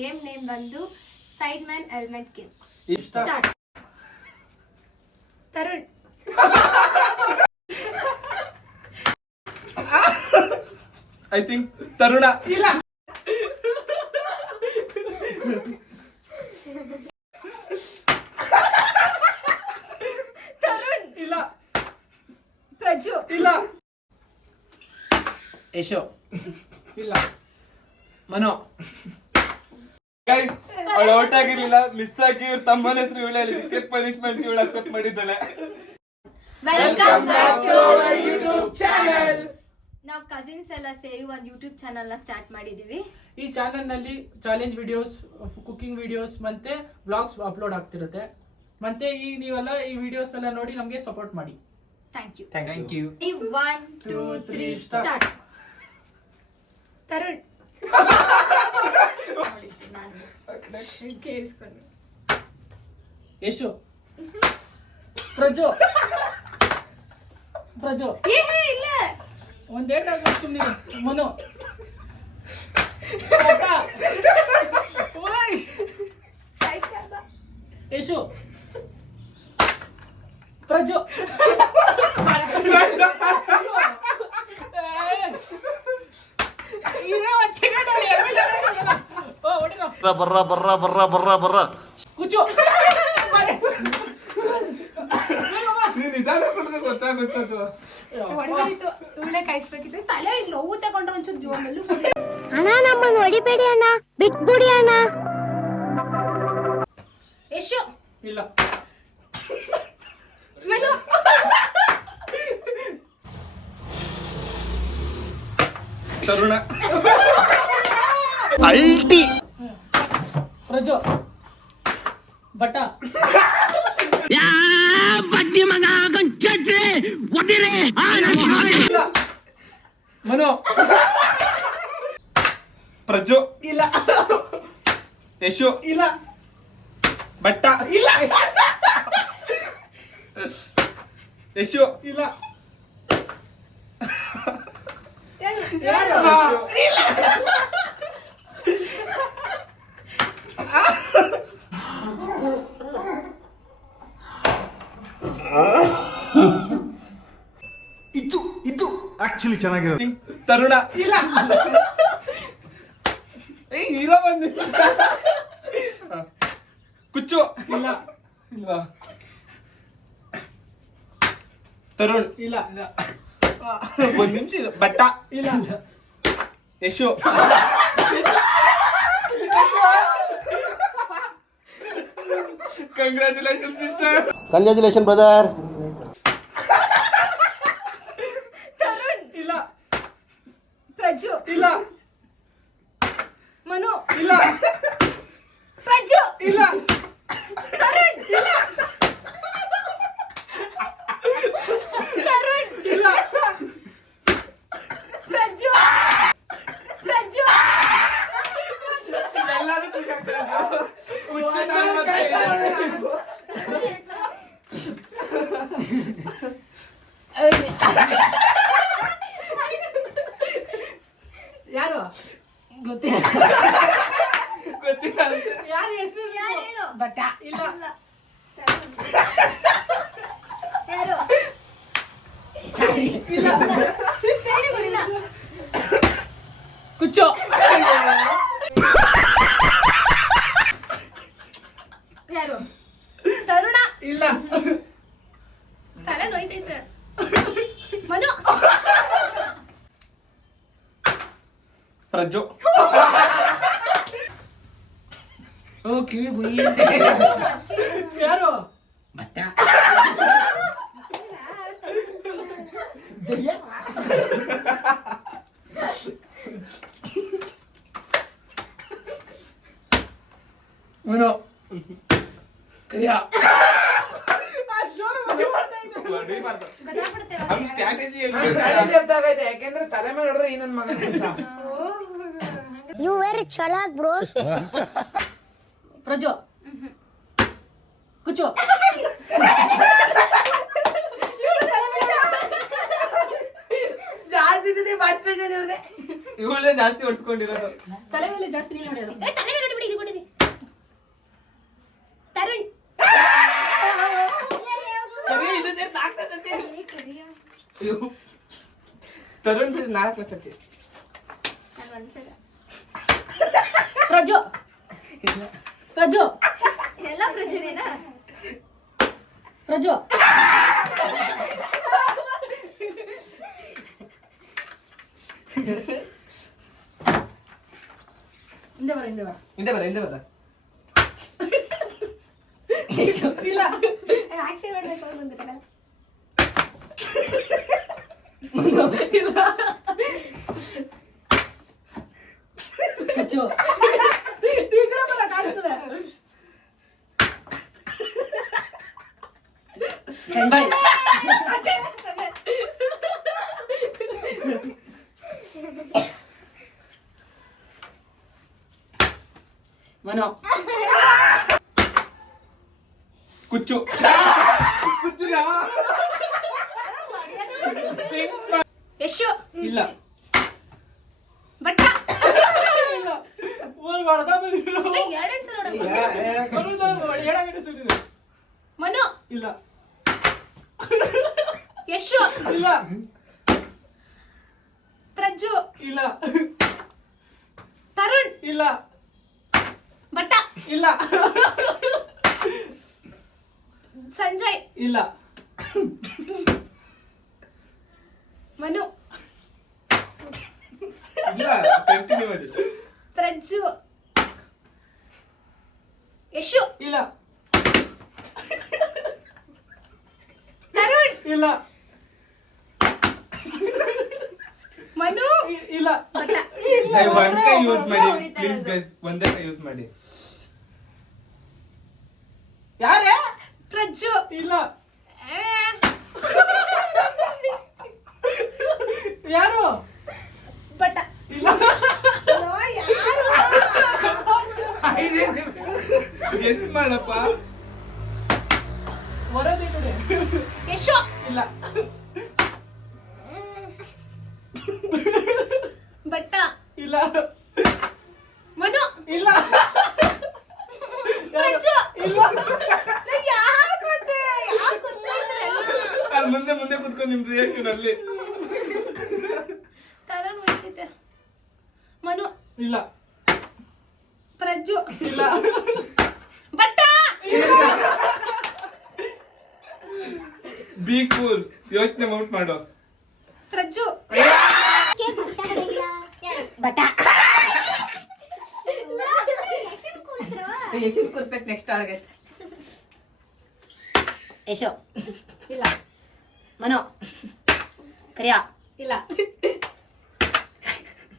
Game name ಬಂದು side man helmet game. Tarun. I think ತರುಣ. ಇಲ್ಲ. ತರುಣ್. ಇಲ್ಲ. ಪ್ರಜು. ಇಲ್ಲ. ಯಶೋ. ಇಲ್ಲ. ಮನೋ. ಗೈಸ್ ಅವಳು ಔಟ್ ಆಗಿರ್ಲಿಲ್ಲ, ಮಿಸ್ ಆಗಿ ಇವ್ರ ತಮ್ಮನ ಹೆಸರು ಇವಳು ಹೇಳಿದಕ್ಕೆ ಪನಿಷ್ಮೆಂಟ್ ಇವಳು ಅಕ್ಸೆಪ್ಟ್ ಮಾಡಿದ್ದಾಳೆ. Welcome back to our YouTube channel. ನಾವು ಕಸಿನ್ಸ್ ಎಲ್ಲ ಸೇರಿ ಒಂದು ಯೂಟ್ಯೂಬ್ ಚಾನೆಲ್ ನ ಸ್ಟಾರ್ಟ್ ಮಾಡಿದೀವಿ. ಈ ಚಾನೆಲ್ ನಲ್ಲಿ ಚಾಲೆಂಜ್ ವಿಡಿಯೋಸ್, ಕುಕಿಂಗ್ ವಿಡಿಯೋಸ್ ಮತ್ತೆ ವ್ಲಾಗ್ಸ್ ಅಪ್ಲೋಡ್ ಆಗ್ತಿರುತ್ತೆ. ಮತ್ತೆ ನೀವೆಲ್ಲ ಈ ವಿಡಿಯೋಸ್ ಎಲ್ಲ ನೋಡಿ ನಮಗೆ ಸಪೋರ್ಟ್ ಮಾಡಿ. Thank you. Thank you. 1 2 3 start. Tarun. ಕೇಳಿಸ್ಕೊಂಡು. ಯಶು. ಪ್ರಜು. ಪ್ರಜು. ಇಲ್ಲ. ಒಂದೇಟ್ ಆಗ್ಬೇಕು ಸುಮ್ಮನೆ. ಮನು. ಯಶು. ಪ್ರಜು. ಬರ್ರ ಬರ್ರ ಬರ್ರ ಬರ್ರ ಬರ್ರ ಕುಚು. ಗೊತ್ತಾಗುತ್ತದು. ಹೊಡಿಬೇಕಿತ್ತು, ಇವಳೆ ಕಾಯಿಸ್ಬೇಕಿತ್ತು. ತಲೆ ನೋವು ತಗೊಂಡ್ರೆ ಒಂಚೂರು ಜೀವನದಲ್ಲೂ. ಅಣ್ಣ ನಮ್ಮನ್ನು ಹೊಡಿಬೇಡಿ ಅಣ್ಣ, ಬಿಟ್ಬಿಡಿ ಅಣ್ಣ. ಯಶು. ಇಲ್ಲ. ಮೆನು. ತರುಣ. ಅಲ್ಟಿ. ಪ್ರಜು. ಬಟ್ಟ. ಬಡ್ಡಿ ಮಗ ಕೊಂಚೆ ಒದಿರೆ. ಮನೋ. ಪ್ರಜು. ಇಲ್ಲ. ಯಶು. ಇಲ್ಲ. ಬಟ್ಟ. ಇಲ್ಲ. ಯಶು. ಇಲ್ಲ. ಯಾರು? ಇದು ಆಕ್ಚುಲಿ ಚೆನ್ನಾಗಿರೋದು. ತರುಣ. ಇಲ್ಲ. ಹೀರೋ ಬಂದಿ. ಕುಚ್ಚು. ಇಲ್ಲ. ಇಲ್ವಾ? ತರುಣ್. ಇಲ್ಲ. ಒಂದ್ ನಿಮಿಷ ಇರು. ಬಟ್ಟ. ಇಲ್ಲ. Yashu. Congratulation sister. Congratulation brother. Tarun. ಇಲ್ಲ. ಪ್ರಜು. ಇಲ್ಲ. ಮನು. ಇಲ್ಲ. ಪ್ರಜು. ಇಲ್ಲ. ತರುಣ್. ಇಲ್ಲ. ತರುಣ್. ಇಲ್ಲ. ಪ್ರಜು. ಪ್ರಜು. ಎಲ್ಲರೂ ಸಿಕ್ಕಾಗ್ತಾರೆ. ಯಾರು ಗೊತ್ತಿಲ್ಲ. ಗೊತ್ತಿಲ್ಲ ಅಂತ. ಯಾರು ಹೆಸರು? ಯಾರು ಹೇಳು? ಬಟ್ಟ. ಇಲ್ಲ. ಯಾರು? ಇಲ್ಲ. ಸೇರಿಗಳಿಲ್ಲ. ಕುಚ್ಚು. ಯಾರು? ತರುಣ. ಇಲ್ಲ. ತಲೆ ನೋಯ್ತೈತೆ. ಮನು. ಪ್ರಜು. ಓ ಕಿವಿ ಗುಯಿ. ಯಾರು? ಬಟ್ಟ. ಮನೋ. ಕರಿಯ. ಗೊತ್ತಾಗ್ಬಿಡುತ್ತೆ ಅವ್ನ ಸ್ಟ್ರಾಟಜಿ ಯಾಕೆಂದ್ರೆ ತಲೆ ಮೇಲೆ ಹೊಡೆದ್ರೆ ಈ ನನ್ನ ಮಗನ ಯು ವೆರಿ ಚಲಾಕ್ ಬ್ರೋ. ಪ್ರಜು. ಕುಚ್ಚು. ಜಾಸ್ತಿ ಇವಳೇ ಜಾಸ್ತಿ ಹೊಡ್ಸ್ಕೊಂಡಿರೋದು. ತಲೆ ಮೇಲೆ ಜಾಸ್ತಿ ನೀರು ಹೊಡೆಯೋದು. ತಲೆ ಮೇಲೆ ಹೊಡಿಬಿಡಿ, ಇದು ಕೊಡಿರಿ. ತರುಣ್ ತರುಣ್ 4 ಸತಿ. ಪ್ರಜು ಪ್ರಜು ಎಲ್ಲ ಪ್ರಜನೇನಾ? ಪ್ರಜು ಹಿಂದೆ ಬರ ಹಿಂದೆ ಬರ ಹಿಂದೆ ಬರ ಇಲ್ಲ ಆಕ್ಷನ್ ಮಾಡ್ಬೇಕು ಅವ್ರು ಬಂದಿರಲ್ಲ. ಇಲ್ಲ ಪ್ರಜು ಈ ಕಡೆ ಬರ ಕಾಣಿಸ್ತದೆ. ಸಂಜಯ್ ಮನೋ ಕುಚ್ಚು. ಯಶು ಇಲ್ಲ. ಬಟ್ಟ ಎರಡೆರಡು ಸಲ ಹೊಡೆದು. ಮನು ಇಲ್ಲ ಯಶು ಇಲ್ಲ ಪ್ರಜ್ಜು ಇಲ್ಲ ತರುಣ್ ಇಲ್ಲ ಬಟ್ಟ ಇಲ್ಲ ಸಂಜಯ್ ಇಲ್ಲ ಮನು ಇಲ್ಲ, ಕಂಟಿನ್ಯೂ ಮಾಡಿ. ಪ್ರಜ್ಜು ಯಶು ಇಲ್ಲ ತರುಣ್ ಇಲ್ಲ ಮನು ಇಲ್ಲ ಬಟ್ಟ ಒಂದೇ ಕೈ ಯೂಸ್ ಮಾಡಿ ಪ್ಲೀಸ್ ಗೈಸ್, ಒಂದೇ ಕೈ ಯೂಸ್ ಮಾಡಿ. ಯಾರೇ ಪ್ರಜ್ಜು ಇಲ್ಲ ಯಾರು ಬಟ್ಟ ಇಲ್ಲ ಗೆಸ್ ಮಾಡಪ್ಪ. ಹೊರದಿ ಕಡೆ ಯಶು ಇಲ್ಲ ಬಟ್ಟ ಇಲ್ಲ ಮನು ಇಲ್ಲ ಪ್ರಜ್ಜು ಇಲ್ಲ ಅಲ್ಲಿ ಮುಂದೆ ಕುತ್ಕೊಂಡು ನಿಮ್ ರಿಯಾಕ್ಷನ್ ಅಲ್ಲಿ. ತರುಣ್ ಹೋಗ್ತೈತೆ. ಮನು ಇಲ್ಲ ಪ್ರಜ್ಜು ಇಲ್ಲ ಬಟ್ಟ ಬಿ ಕೂಲ್, ಯೋಚನೆ ಮೌಂಟ್ ಮಾಡೋ. ಪ್ರಜ್ಜು ಬಟ ಯಶು ಕೂರಿಸ್ಬೇಕು ನೆಕ್ಸ್ಟ್ ಟಾರ್ಗೆಟ್. ಯಶು ಇಲ್ಲ ಮನೋ ಕರಿಯಾ ಇಲ್ಲ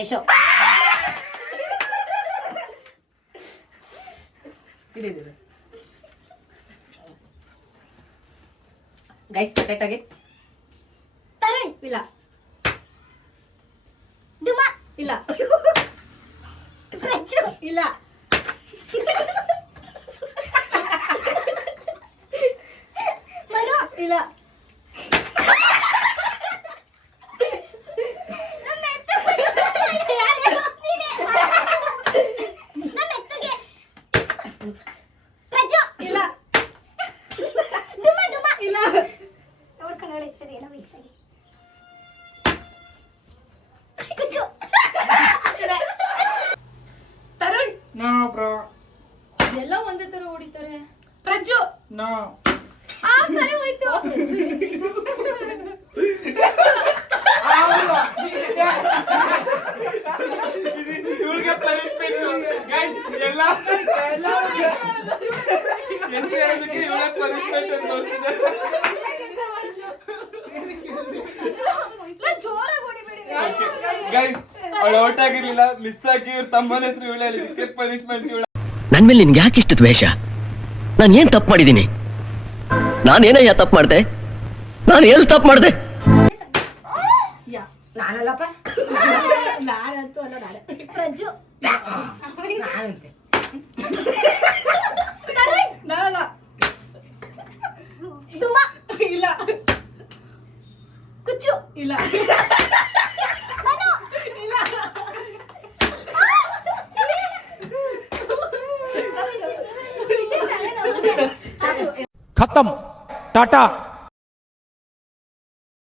ಯಶು ಗೈಸ್ ಕರೆಕ್ಟಾಗಿ ತರುಣ್ ಇಲ್ಲ ಡುಮಾ ಇಲ್ಲ ಪ್ರಜ್ಜು ಇಲ್ಲ ಮನು ಇಲ್ಲ ಪ್ರಜ್ಜು ಇಲ್ಲ ಡುಮಾ ಡುಮಾ ಇಲ್ಲ ಅವ್ರ ಕನ್ನಡ ಹೆಸರು ಏನೋ ವಯಸ್ಸಾಗಿ ಕುಚ್ಚು ತರುಣ್ ನೋ ಬ್ರೋ ಎಲ್ಲ ಒಂದೇ ತರ ಹೊಡಿತಾರೆ. ಪ್ರಜ್ಜು ನೋ ಆ ತಲೆ ಹೋಯ್ತು. ಇವ್ಳಿಗೆ ಪನಿಷ್ಮೆಂಟ್ ಗೈಸ್. ಎಲ್ಲ ಹೆಸರು ಹೇಳೋದಕ್ಕೆ ಇವಳ ಪನಿಷ್ಮೆಂಟ್ ಅಂತ ನೋಡ್ತಿದ್ದಾರೆ. ಜೋರಾಗಿ ಹೊಡಿಬೇಡಿ. ಗೈಸ್ ಅವಳು ಔಟ್ ಆಗಿರ್ಲಿಲ್ಲ, ಮಿಸ್ ಆಗಿ ಇವ್ರ ತಮ್ಮನ ಹೆಸರು ಇವಳು ಹೇಳಿದಕ್ಕೆ ಪನಿಷ್ಮೆಂಟ್ ಇವಳ. ನನ್ ಮೇಲೆ ನಿನ್ಗೆ ಯಾಕೆ ಇಷ್ಟು ದ್ವೇಷ? ನಾನು ಏನ್ ತಪ್ಪು ಮಾಡಿದ್ದೀನಿ? ನಾನೇನಯ್ಯ ತಪ್ಪು ಮಾಡ್ದೆ? ನಾನು ಎಲ್ಲಿ ತಪ್ಪು ಮಾಡ್ದೆ? ನಾನಲ್ಲಪ್ಪ, ನಾನಂತೂ ಅಲ್ಲ, ನಾನೇ ಪ್ರಜ್ಜು ನಾನಂತೆ. ತರುಣ್ ನಾನಲ್ಲ ಡುಮಾ ಇಲ್ಲ ಕುಚ್ಚು ಇಲ್ಲ खत्म टाटा